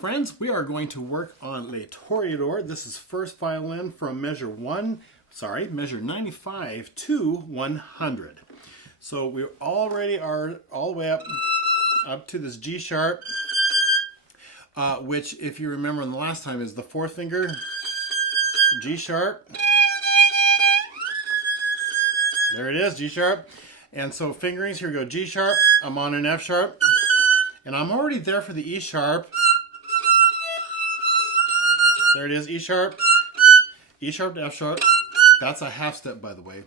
friends, we are going to work on Les Toréadors. This is first violin from measure 95 to 100. So we already are all the way up to this G sharp, which, if you remember in the last time, is the fourth finger, G sharp. There it is, G sharp. And so fingerings, here we go, G sharp, I'm on an F sharp, and I'm already there for the E sharp. There it is, E sharp to F sharp. That's a half step, by the way.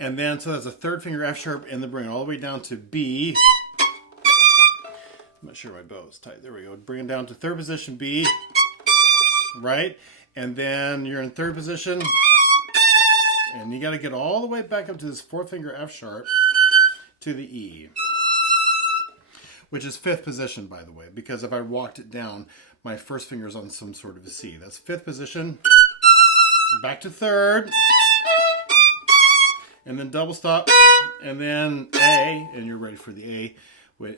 And then, so that's a third finger F sharp, and then bring it all the way down to B. I'm not sure my bow is tight. There we go. Bring it down to third position, B. Right? And then you're in third position. And you got to get all the way back up to this fourth finger F sharp to the E. Which is fifth position, by the way, because if I walked it down, my first finger is on some sort of a C. That's fifth position. Back to third. And then double stop. And then A. And you're ready for the A.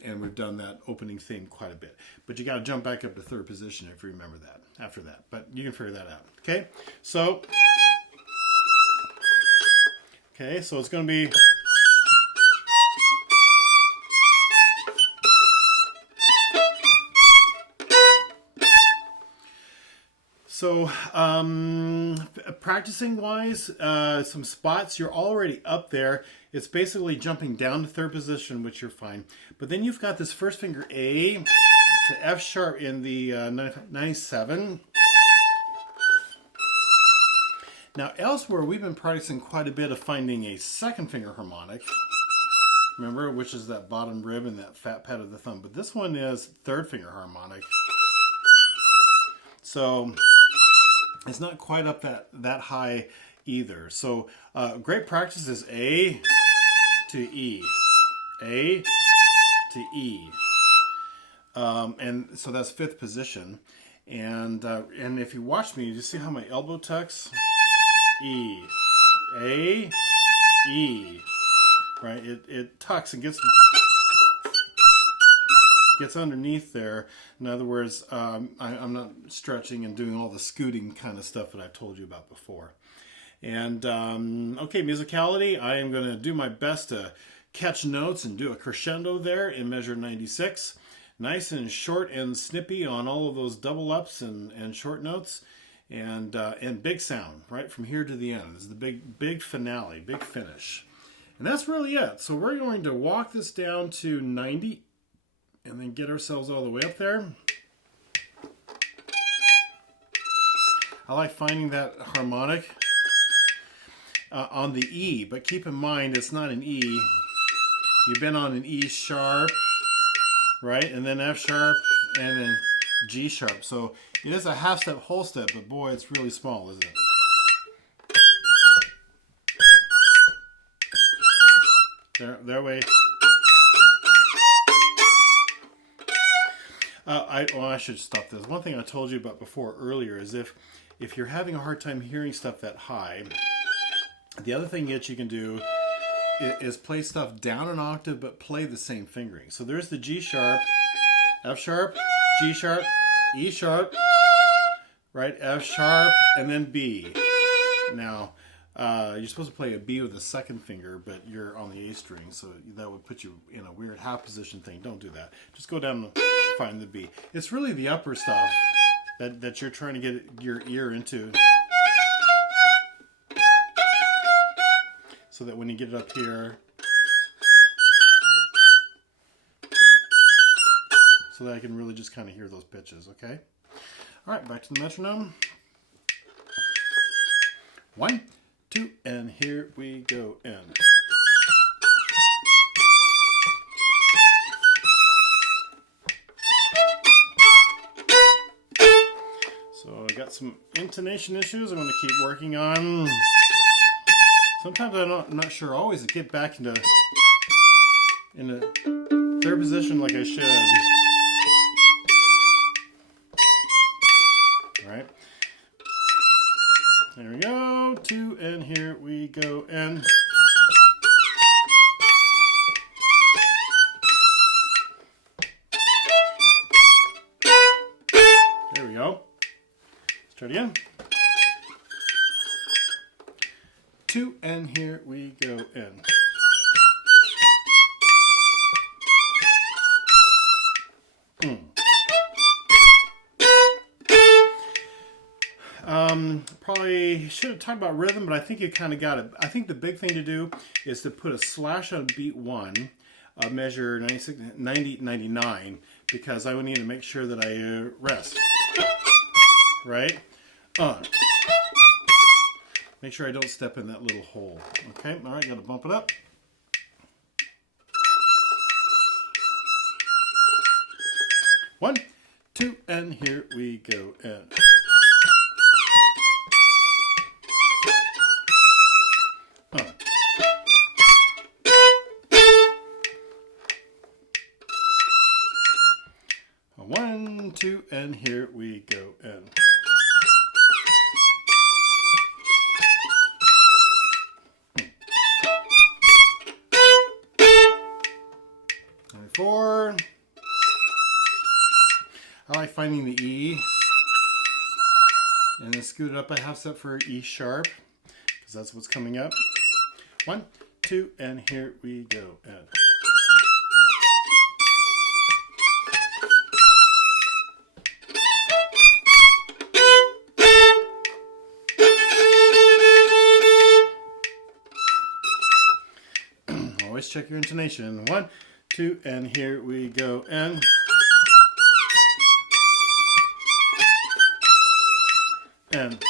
And we've done that opening theme quite a bit. But you got to jump back up to third position if you remember that after that. But you can figure that out. Okay? So it's going to be... So, practicing wise, some spots, you're already up there. It's basically jumping down to third position, which you're fine. But then you've got this first finger A to F sharp in the 97. Now, elsewhere, we've been practicing quite a bit of finding a second finger harmonic. Remember, which is that bottom rib and that fat pad of the thumb. But this one is third finger harmonic. So it's not quite up that high either. So great practice is A to E. A to E. And so that's fifth position. And if you watch me, you see how my elbow tucks? E. A. E. Right? It tucks and gets underneath there. In other words, I'm not stretching and doing all the scooting kind of stuff that I've told you about before. And okay, musicality, I am going to do my best to catch notes and do a crescendo there in measure 96. Nice and short and snippy on all of those double ups and short notes. And big sound right from here to the end. This is the big finale, big finish. And that's really it. So we're going to walk this down to 90 and then get ourselves all the way up there. I like finding that harmonic on the E, but keep in mind it's not an E. You've been on an E sharp, right? And then F sharp, and then G sharp. So it is a half step, whole step, but boy, it's really small, isn't it? There way. I should stop this. One thing I told you about before earlier is if you're having a hard time hearing stuff that high, the other thing that you can do is play stuff down an octave, but play the same fingering. So there's the G sharp, F sharp, G sharp, E sharp, right? F sharp, and then B. Now, you're supposed to play a B with the second finger, but you're on the A string, so that would put you in a weird half position thing. Don't do that. Just go down and find the B. It's really the upper stuff that you're trying to get your ear into, so that when you get it up here, so that I can really just kind of hear those pitches, okay? All right, back to the metronome. 1, 2, and here we go in. So I got some intonation issues I'm going to keep working on. Sometimes I'm not sure always to get back into third position like I should. All right. There we go. 2, and here we go. And Try it again. 2, and here we go in. Probably should have talked about rhythm, but I think you kind of got it. I think the big thing to do is to put a slash on beat 1, measure 96, 90, 99, because I would need to make sure that I rest. Right? Make sure I don't step in that little hole. Okay, all right, got to bump it up. One, 2, and here we go in. One, 2, and here we go in. 4. I like finding the E and then scoot it up a half step for E sharp because that's what's coming up. 1, 2, and here we go in. Always check your intonation. 1, 2, and here we go in. And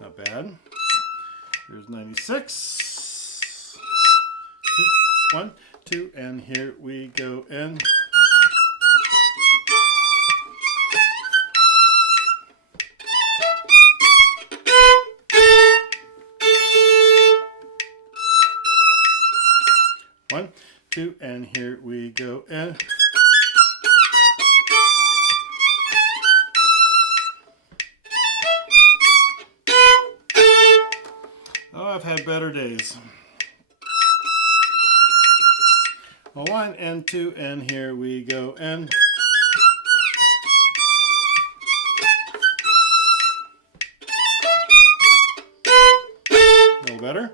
not bad. Here's 96. 1, 2, and here we go in. One, 2, and here we go in. Oh, I've had better days. 1 and 2, and here we go in. A little better.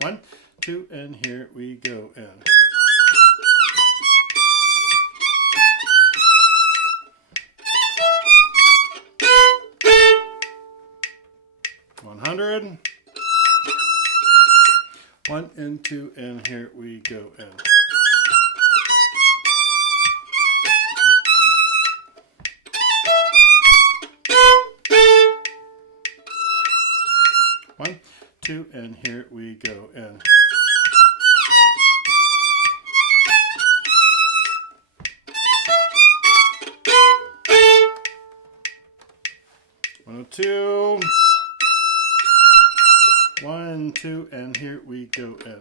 1, 2, and here we go in. $100. 1 and 2, and here we go in. One, 2, and here we go in. One, 2. 1, 2, and here we go in.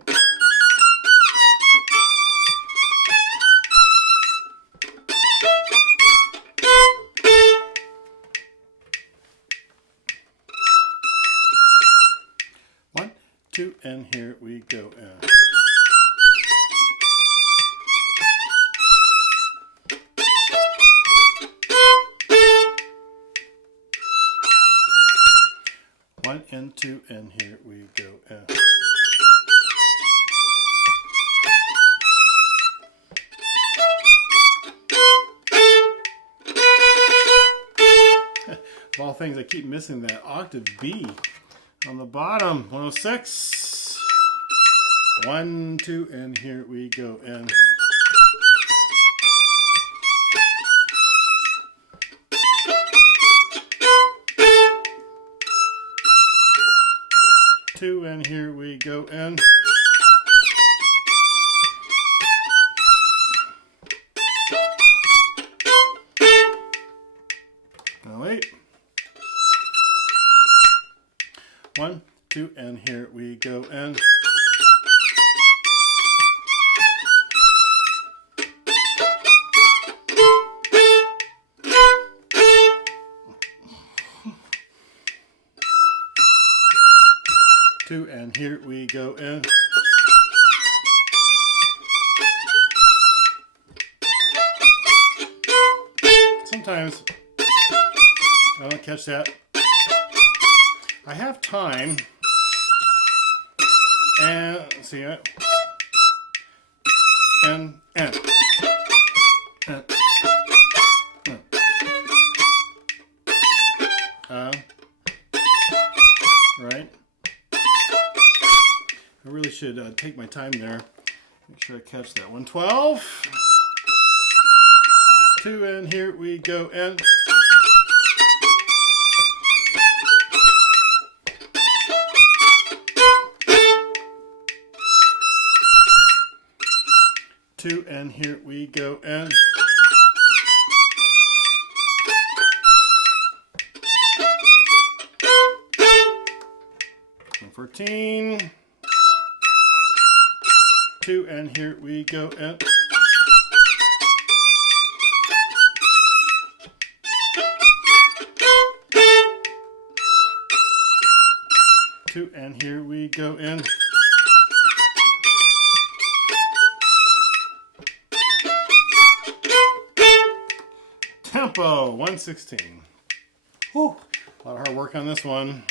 One, 2, and here we go in. One and 2, and here we go in. Of all things, I keep missing that octave B on the bottom. 106. 1, 2, and here we go in. Two, and here we go in. Now 8. 1, 2, and here we go in. Two, and here we go in. sometimes I don't catch that. I have time, and see it, and right. I really should take my time there. Make sure I catch that one. 12, 2, and here we go, and 2, and here we go, and 14, 2, and here we go, and 2, and here we go, and tempo 116. Whew, a lot of hard work on this one.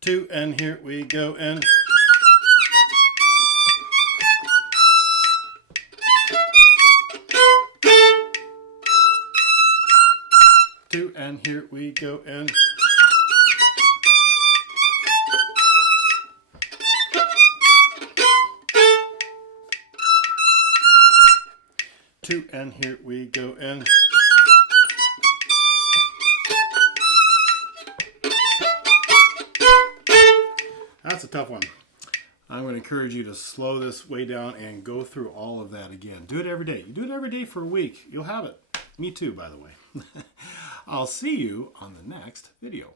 2, and here we go, and 2, and here we go, and two, and here we go, and that's a tough one. I'm going to encourage you to slow this way down and go through all of that again. Do it every day. You do it every day for a week, you'll have it. Me too, by the way. I'll see you on the next video.